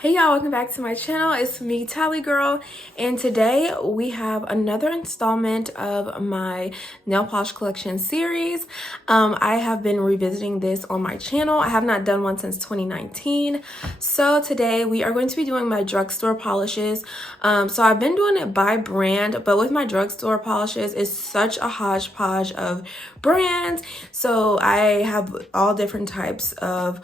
Hey y'all, welcome back to my channel. It's me, Tally Girl, and today we have another installment of my nail polish collection series. I have been revisiting this on my channel. I have not done one since 2019. So today we are going to be doing my drugstore polishes. So I've been doing it by brand, but with my drugstore polishes, it's such a hodgepodge of brands. So I have all different types of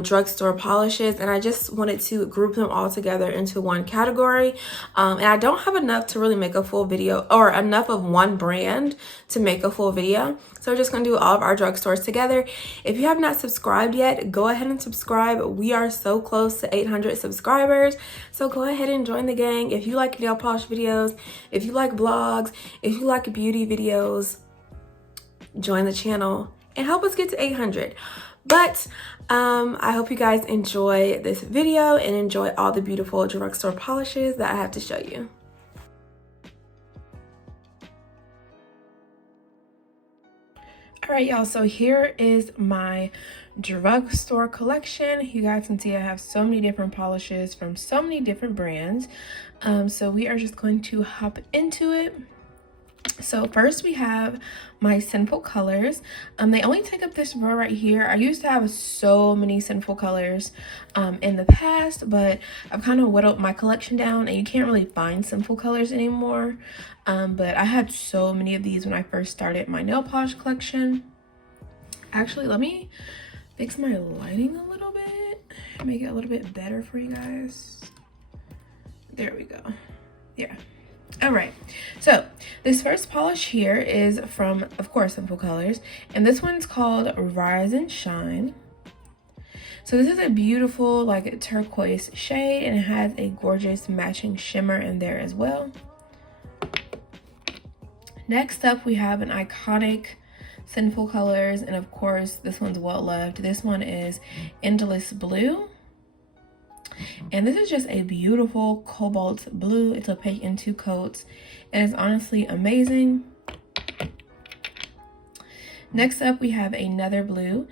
drugstore polishes, and I just wanted to group them all together into one category. And I don't have enough to really make a full video, or enough of one brand to make a full video. So we're just gonna do all of our drugstores together. If you have not subscribed yet, go ahead and subscribe. We are so close to 800 subscribers. So go ahead and join the gang. If you like nail polish videos, if you like vlogs, if you like beauty videos, join the channel and help us get to 800. But I hope you guys enjoy this video and enjoy all the beautiful drugstore polishes that I have to show you. All right, y'all, so here is my drugstore collection. You guys can see I have so many different polishes from so many different brands. So we are just going to hop into it. So first we have my Sinful colors. They only take up this row right here. I used to have so many Sinful colors in the past, but I've kind of whittled my collection down and you can't really find Sinful colors anymore. But I had so many of these when I first started my nail polish collection. Actually, let me fix my lighting a little bit, make it a little bit better for you guys. There we go. Yeah. All right, so this first polish here is from, of course, Sinful Colors, and this one's called Rise and Shine. So this is a beautiful, like, turquoise shade, and it has a gorgeous matching shimmer in there as well. Next up, we have an iconic Sinful Colors, and of course, this one's well loved. This one is Endless Blue. And this is just a beautiful cobalt blue. It's opaque in 2 coats and it's honestly amazing. Next up, we have another blue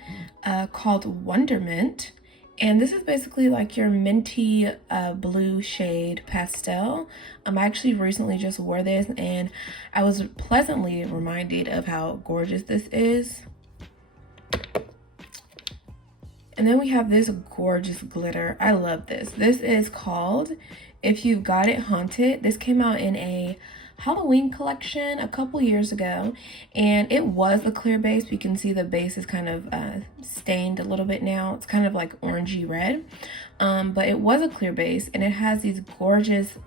called Wonderment. And this is basically like your minty blue shade pastel. I actually recently just wore this and I was pleasantly reminded of how gorgeous this is. And then we have this gorgeous glitter. I love this. This is called If You've Got It Haunted. This came out in a Halloween collection a couple years ago. And it was a clear base. You can see the base is kind of stained a little bit now. It's kind of like orangey red. But it was a clear base. And it has these gorgeous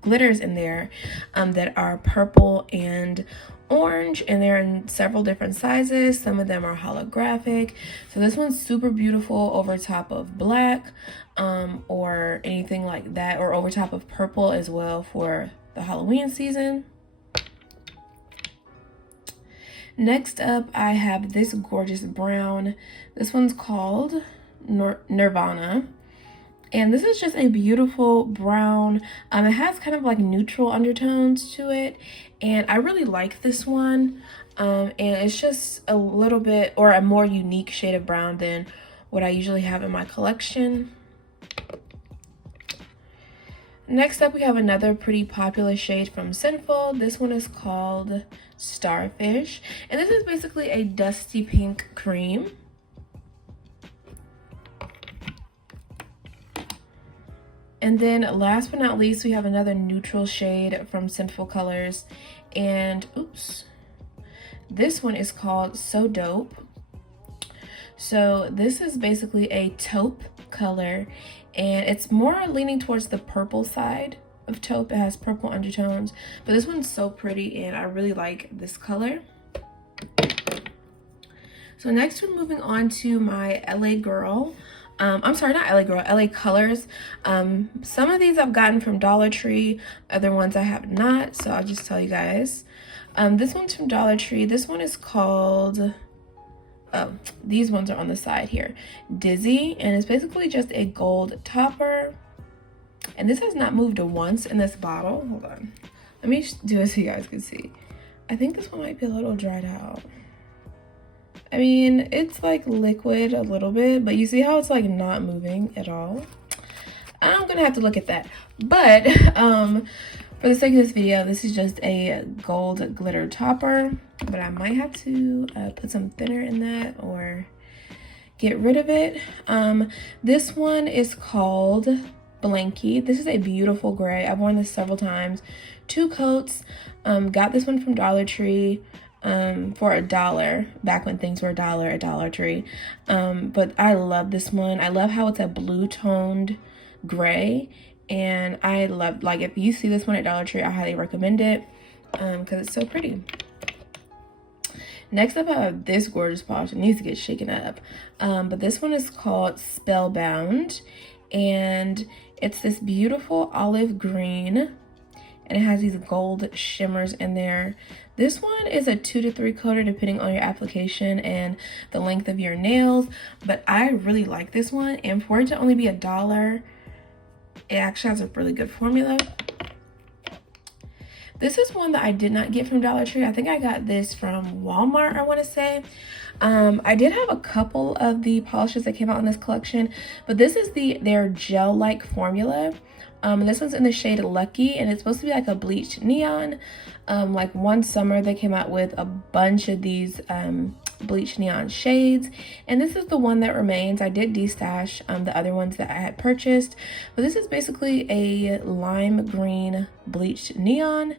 glitters in there that are purple and orange, and they're in several different sizes. Some of them are holographic. So this one's super beautiful over top of black or anything like that, or over top of purple as well for the Halloween season. Next up, I have this gorgeous brown. This one's called Nirvana. And this is just a beautiful brown. It has kind of like neutral undertones to it. And I really like this one. And it's just a little bit, or a more unique shade of brown than what I usually have in my collection. Next up, we have another pretty popular shade from Sinful. This one is called Starfish. And this is basically a dusty pink cream. And then last but not least, we have another neutral shade from Sinful Colors. And, oops, this one is called So Dope. So this is basically a taupe color. And it's more leaning towards the purple side of taupe. It has purple undertones. But this one's so pretty and I really like this color. So next we're moving on to my LA Girl. I'm sorry, not LA Girl, LA Colors. Some of these I've gotten from Dollar Tree, other ones I have not, so I'll just tell you guys. This one's from Dollar Tree. This one is called, these ones are on the side here, Dizzy, and it's basically just a gold topper. And this has not moved once in this bottle. Hold on. Let me do it so you guys can see. I think this one might be a little dried out. I mean, it's like liquid a little bit, but you see how it's like not moving at all? I don't gonna have to look at that. But for the sake of this video, this is just a gold glitter topper, but I might have to put some thinner in that or get rid of it. This one is called Blanky. This is a beautiful gray. I've worn this several times. 2 coats. Got this one from Dollar Tree for $1 back when things were $1 at Dollar Tree. But I love this one. I love how it's a blue toned gray, and I love, like, if you see this one at Dollar Tree, I highly recommend it because it's so pretty. Next up, I have this gorgeous polish. It needs to get shaken up, but this one is called Spellbound, and it's this beautiful olive green, and it has these gold shimmers in there. This one is a 2 to 3 coater depending on your application and the length of your nails, but I really like this one, and for it to only be $1, it actually has a really good formula. This is one that I did not get from Dollar Tree. I think I got this from Walmart, I want to say. I did have a couple of the polishes that came out in this collection, but this is their gel-like formula. This one's in the shade Lucky, and it's supposed to be like a bleached neon. Like one summer they came out with a bunch of these bleached neon shades, and this is the one that remains. I did destash the other ones that I had purchased, but this is basically a lime green bleached neon,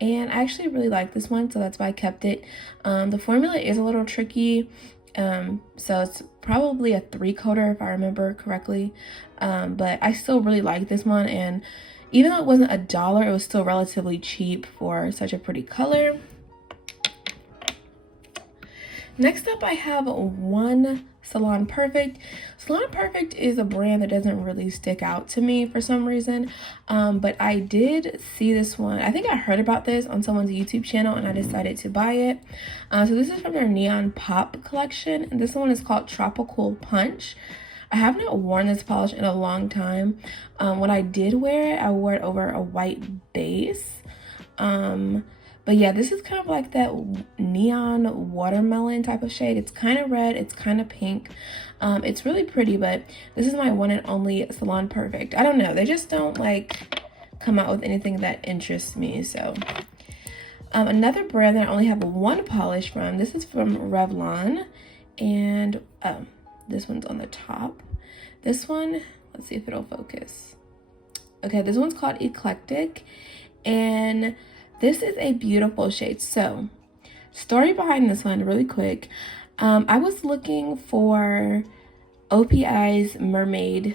and I actually really like this one, so that's why I kept it. The formula is a little tricky, so it's probably a 3 coater if I remember correctly, but I still really like this one, and even though it wasn't $1, it was still relatively cheap for such a pretty color. Next up, I have one Salon Perfect. Salon Perfect is a brand that doesn't really stick out to me for some reason, but I did see this one. I think I heard about this on someone's YouTube channel, and I decided to buy it. So this is from their Neon Pop collection, and this one is called Tropical Punch. I have not worn this polish in a long time. When I did wear it, I wore it over a white base. But yeah, this is kind of like that neon watermelon type of shade. It's kind of red, it's kind of pink. It's really pretty, but this is my one and only Salon Perfect. I don't know, they just don't like come out with anything that interests me. So another brand that I only have one polish from, this is from Revlon, and this one's on the top. This one, let's see if it'll focus. Okay, this one's called Eclectic, and this is a beautiful shade. So, story behind this one really quick. I was looking for OPI's mermaid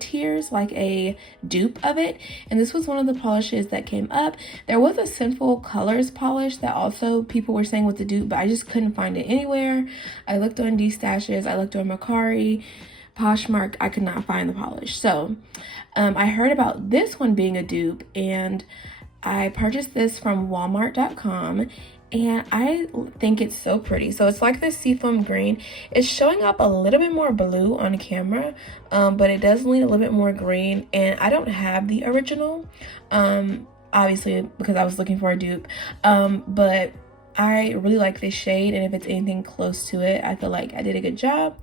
tears, like a dupe of it, and this was one of the polishes that came up. There was a Sinful Colors polish that also people were saying was the dupe, but I just couldn't find it anywhere. I looked on D-Stashes, I looked on Mercari, Poshmark, I could not find the polish. So I heard about this one being a dupe, and I purchased this from Walmart.com, and I think it's so pretty. So it's like this seafoam green. It's showing up a little bit more blue on camera, but it does lean a little bit more green, and I don't have the original, obviously because I was looking for a dupe, but I really like this shade, and if it's anything close to it, I feel like I did a good job.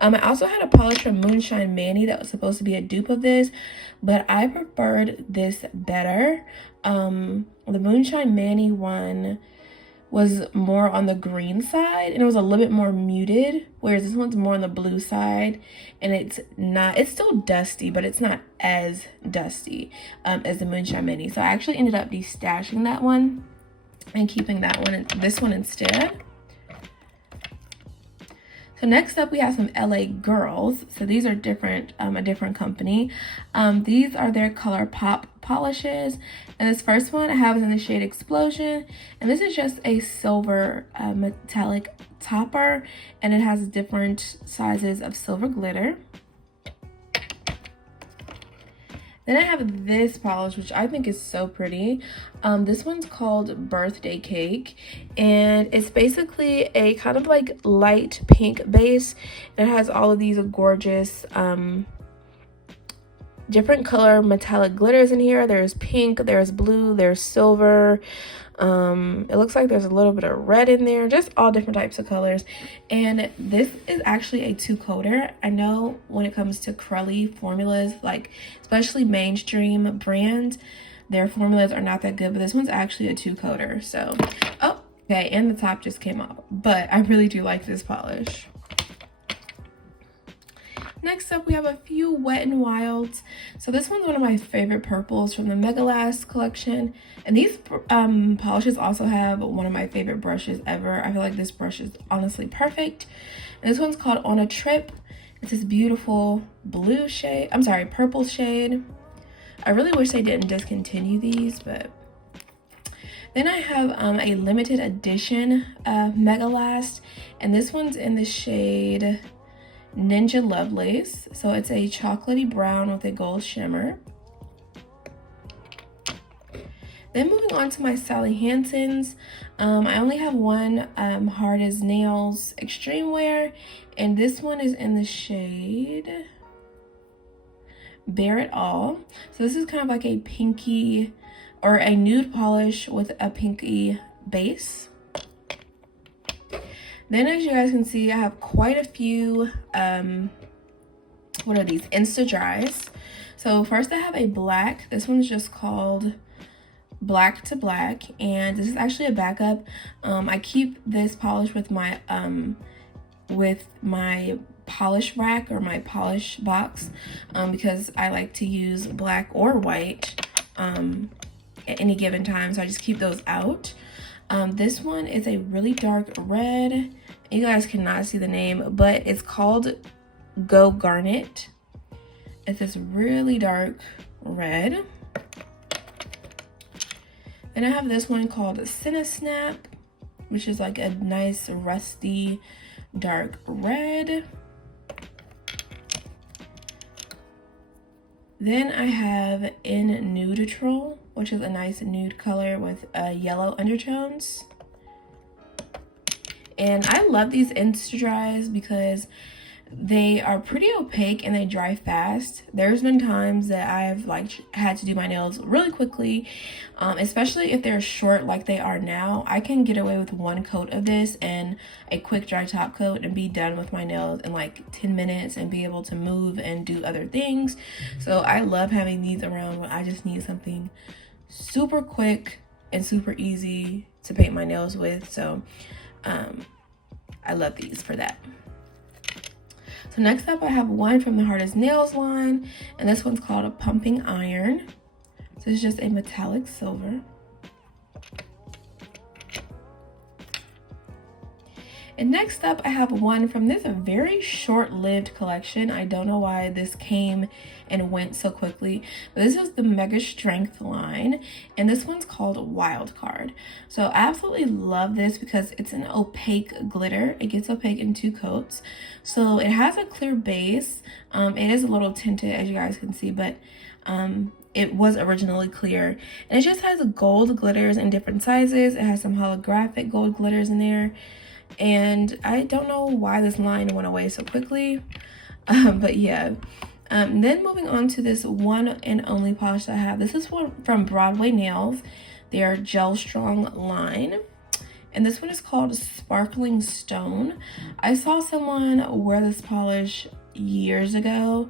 I also had a polish from Moonshine Manny that was supposed to be a dupe of this, but I preferred this better. The Moonshine Manny one was more on the green side, and it was a little bit more muted, whereas this one's more on the blue side, and it's still dusty, but it's not as dusty as the Moonshine Manny. So I actually ended up destashing that one and keeping this one instead. So next up, we have some LA Girls. So these are different, a different company. These are their Color Pop polishes, and this first one I have is in the shade Explosion, and this is just a silver metallic topper, and it has different sizes of silver glitter. Then I have this polish, which I think is so pretty. This one's called Birthday Cake, and it's basically a kind of like light pink base. And it has all of these gorgeous different color metallic glitters in here. There's pink, there's blue, there's silver. It looks like there's a little bit of red in there, just all different types of colors. And this is actually a 2-coater. I know when it comes to curly formulas, like especially mainstream brands, their formulas are not that good, but this one's actually a 2-coater. So, oh, okay, and the top just came off, but I really do like this polish. Next up, we have a few Wet n Wilds. So this one's one of my favorite purples from the Mega Last collection. And these polishes also have one of my favorite brushes ever. I feel like this brush is honestly perfect. And this one's called On a Trip. It's this beautiful blue shade. I'm sorry, purple shade. I really wish they didn't discontinue these, but... Then I have a limited edition Mega Last. And this one's in the shade Ninja Lovelace. So it's a chocolatey brown with a gold shimmer. Then moving on to my Sally Hansen's. I only have one Hard as Nails Extreme Wear, and this one is in the shade Bare It All. So this is kind of like a pinky or a nude polish with a pinky base. Then, as you guys can see, I have quite a few, what are these? Insta Dries. So first I have a black. This one's just called Black to Black, and this is actually a backup. I keep this polish with my polish rack or my polish box because I like to use black or white at any given time, so I just keep those out. This one is a really dark red. You guys cannot see the name, but it's called Go Garnet. It's this really dark red. Then I have this one called Cinesnap, which is like a nice rusty dark red. Then I have In Nuditrol, which is a nice nude color with yellow undertones. And I love these Insta Dries because they are pretty opaque and they dry fast. There's been times that I've had to do my nails really quickly, especially if they're short like they are now. I can get away with one coat of this and a quick dry top coat and be done with my nails in like 10 minutes and be able to move and do other things. So I love having these around when I just need something super quick and super easy to paint my nails with. So I love these for that. So next up, I have one from the Hard as Nails line, and this one's called a Pumping Iron. So it's just a metallic silver. And next up, I have one from this very short-lived collection. I don't know why this came and went so quickly, but this is the Mega Strength line, and this one's called Wild Card. So I absolutely love this because it's an opaque glitter. It gets opaque in 2 coats. So it has a clear base. It is a little tinted, as you guys can see, but it was originally clear. And it just has gold glitters in different sizes. It has some holographic gold glitters in there. And I don't know why this line went away so quickly, but yeah. Then moving on to this one and only polish that I have. This is from Broadway Nails, their Gel Strong line. And this one is called Sparkling Stone. I saw someone wear this polish years ago,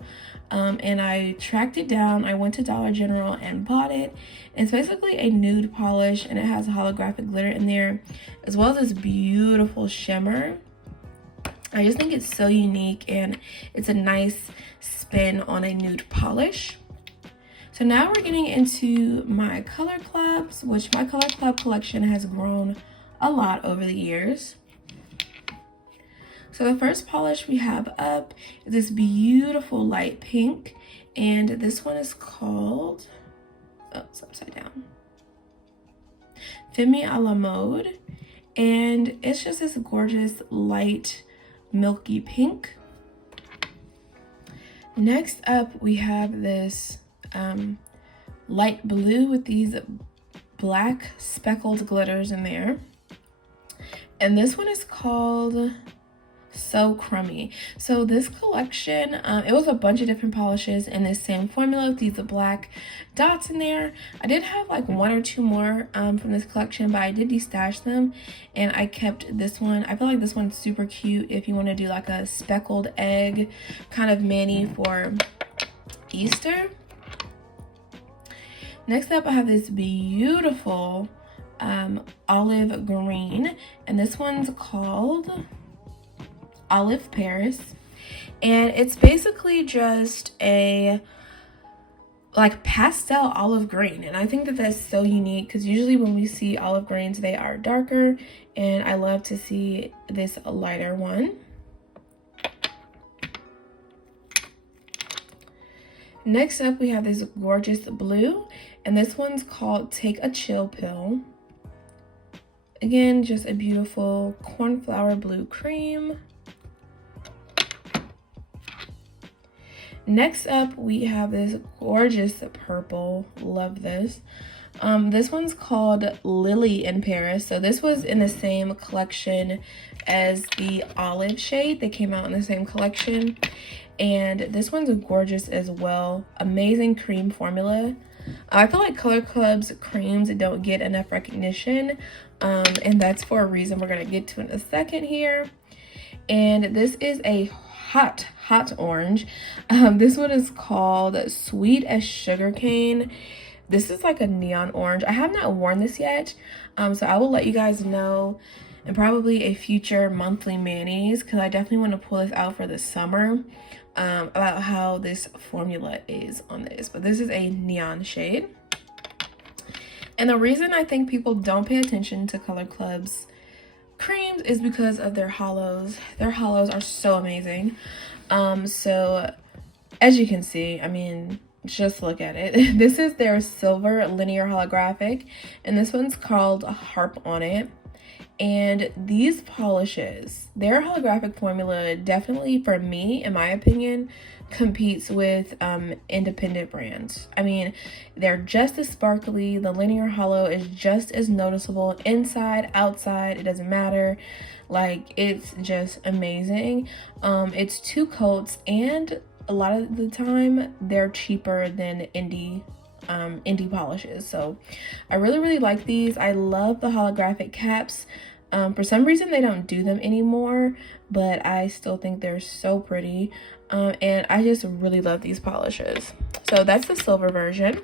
and I tracked it down. I went to Dollar General and bought it. It's basically a nude polish, and it has a holographic glitter in there, as well as this beautiful shimmer. I just think it's so unique, and it's a nice spin on a nude polish. So now we're getting into my Color Clubs, which my Color Club collection has grown a lot over the years. So the first polish we have up is this beautiful light pink, and this one is called, oh, it's upside down, Femme a la Mode, and it's just this gorgeous light milky pink. Next up we have this light blue with these black speckled glitters in there, and this one is called so crummy. So this collection, it was a bunch of different polishes in this same formula with these black dots in there. I did have like one or two more from this collection, but I did destash them and I kept this one. I feel like this one's super cute if you want to do like a speckled egg kind of mani for Easter. Next up, I have this beautiful olive green, and this one's called Olive Paris, and it's basically just a like pastel olive green, and I think that that's so unique because usually when we see olive greens they are darker, and I love to see this lighter one. Next up, we have this gorgeous blue, and this one's called Take a Chill Pill. Again, just a beautiful cornflower blue cream. Next up, we have this gorgeous purple. Love this. This one's called Lily in Paris. So this was in the same collection as the olive shade. They came out in the same collection. And this one's gorgeous as well. Amazing cream formula. I feel like Color Club's creams don't get enough recognition. And that's for a reason we're going to get to in a second here. And this is a hot orange. This one is called Sweet as Sugarcane. This is like a neon orange. I have not worn this yet, so I will let you guys know in probably a future monthly manis, because I definitely want to pull this out for the summer, about how this formula is on this. But this is a neon shade, and the reason I think people don't pay attention to Color Club's creams is because of their hollows. Their hollows are so amazing. So as you can see, I mean, just look at it. This is their silver linear holographic, and this one's called Harp on It. And these polishes, their holographic formula definitely, for me, in my opinion, competes with independent brands. I mean, they're just as sparkly. The linear hollow is just as noticeable inside, outside. It doesn't matter. Like, it's just amazing. It's 2 coats, and a lot of the time they're cheaper than indie polishes. So I really like these. I love the holographic caps. For some reason they don't do them anymore, but I still think they're so pretty. And I just really love these polishes. So that's the silver version.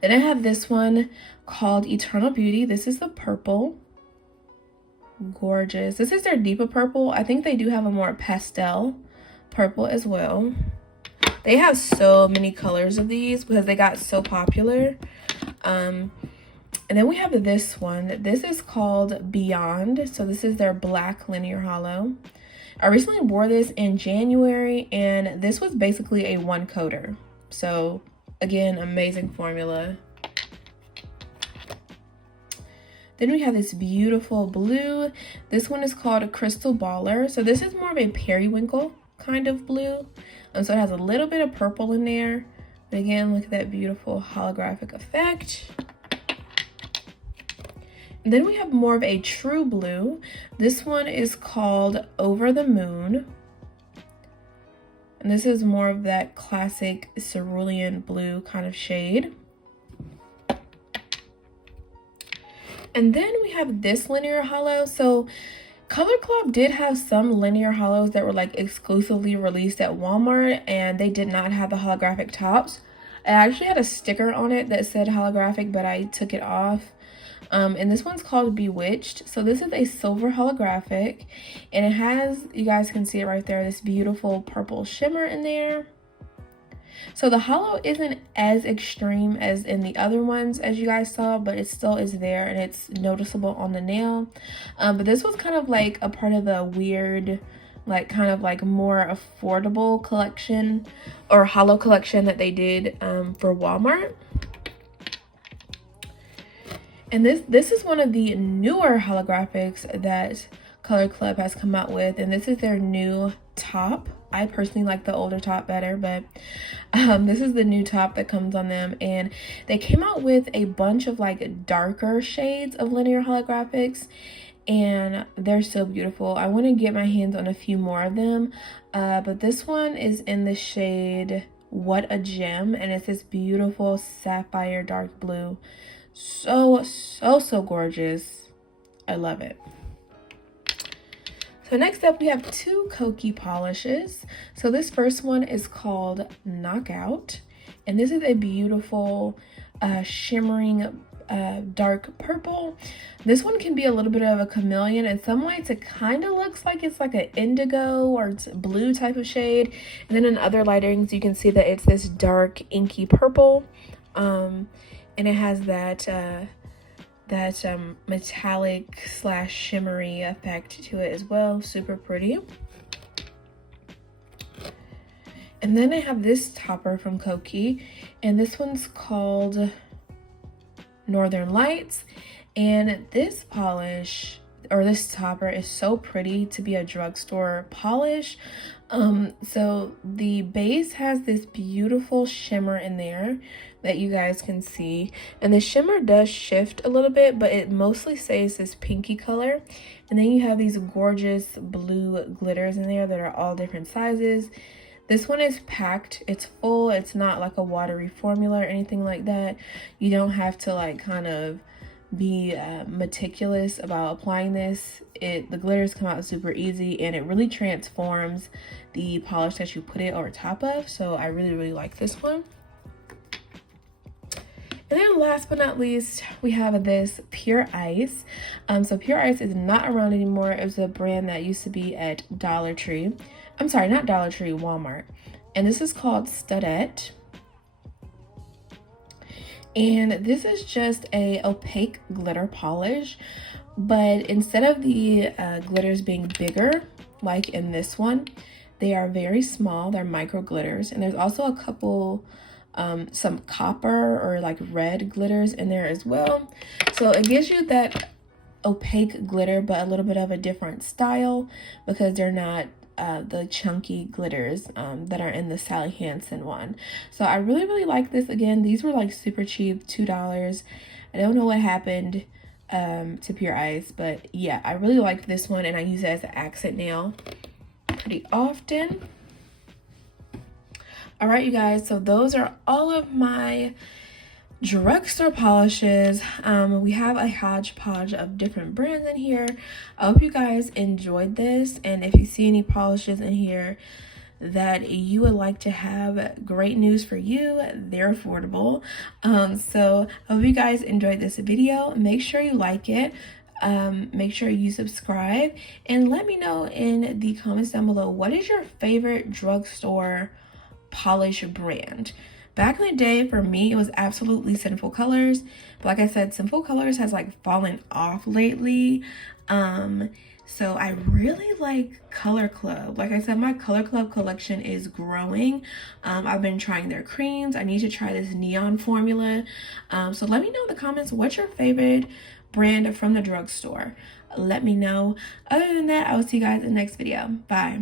Then I have this one called Eternal Beauty. This is the purple. Gorgeous. This is their deeper purple. I think they do have a more pastel purple as well. They have so many colors of these because they got so popular. And then we have this one. This is called Beyond. So this is their black linear hollow. I recently wore this in January, and this was basically a 1-coater. So again, amazing formula. Then we have this beautiful blue. This one is called a Crystal Baller. So this is more of a periwinkle kind of blue. So it has a little bit of purple in there. But again, look at that beautiful holographic effect. And then we have more of a true blue. This one is called Over the Moon. And this is more of that classic cerulean blue kind of shade. And then we have this linear hollow. So Color Club did have some linear hollows that were like exclusively released at Walmart, and they did not have the holographic tops. I actually had a sticker on it that said holographic, but I took it off. And this one's called Bewitched. So this is a silver holographic, and it has, you guys can see it right there, this beautiful purple shimmer in there. So the hollow isn't as extreme as in the other ones, as you guys saw, but it still is there and it's noticeable on the nail. But this was kind of like a part of the weird, like kind of like more affordable collection or hollow collection that they did for Walmart. And this is one of the newer holographics that Color Club has come out with, and this is their new top. I personally like the older top better, but this is the new top that comes on them, and they came out with a bunch of like darker shades of linear holographics, and they're so beautiful. I want to get my hands on a few more of them, but this one is in the shade What a Gem, and it's this beautiful sapphire dark blue. So gorgeous. I love it. So next up, we have two Kokie polishes. So this first one is called Knockout, and this is a beautiful shimmering dark purple. This one can be a little bit of a chameleon. In some lights it kind of looks like it's like an indigo or it's blue type of shade, and then in other lightings you can see that it's this dark inky purple, and it has that metallic / shimmery effect to it as well. Super pretty. And then I have this topper from Kokie, and this one's called Northern Lights, and this polish or this topper is so pretty to be a drugstore polish. So the base has this beautiful shimmer in there that you guys can see, and the shimmer does shift a little bit, but it mostly stays this pinky color. And then you have these gorgeous blue glitters in there that are all different sizes. This one is packed, it's full, it's not like a watery formula or anything like that. You don't have to like kind of be meticulous about applying this. The glitters come out super easy, and it really transforms the polish that you put it over top of. So I really like this one. And then last but not least, we have this Pure Ice. So Pure Ice is not around anymore. It was a brand that used to be at Dollar Tree. I'm sorry, not Dollar Tree, Walmart. And this is called Studette. And this is just a opaque glitter polish, but instead of the glitters being bigger, like in this one, they are very small. They're micro glitters. And there's also a couple some copper or like red glitters in there as well. So it gives you that opaque glitter, but a little bit of a different style, because they're not the chunky glitters that are in the Sally Hansen one. So I really like this. Again, these were like super cheap, $2. I don't know what happened to Pure Ice, but yeah, I really like this one, and I use it as an accent nail pretty often. All right, you guys, so those are all of my drugstore polishes. We have a hodgepodge of different brands in here. I hope you guys enjoyed this, and if you see any polishes in here that you would like to have, great news for you, they're affordable. So I hope you guys enjoyed this video. Make sure you like it. Make sure you subscribe, and let me know in the comments down below, what is your favorite drugstore polish brand? Back in the day, for me, it was absolutely Sinful Colors. But like I said, Sinful Colors has like fallen off lately. So I really like Color Club. Like I said, my Color Club collection is growing. I've been trying their creams. I need to try this neon formula. So let me know in the comments, what's your favorite brand from the drugstore? Let me know. Other than that, I will see you guys in the next video. Bye.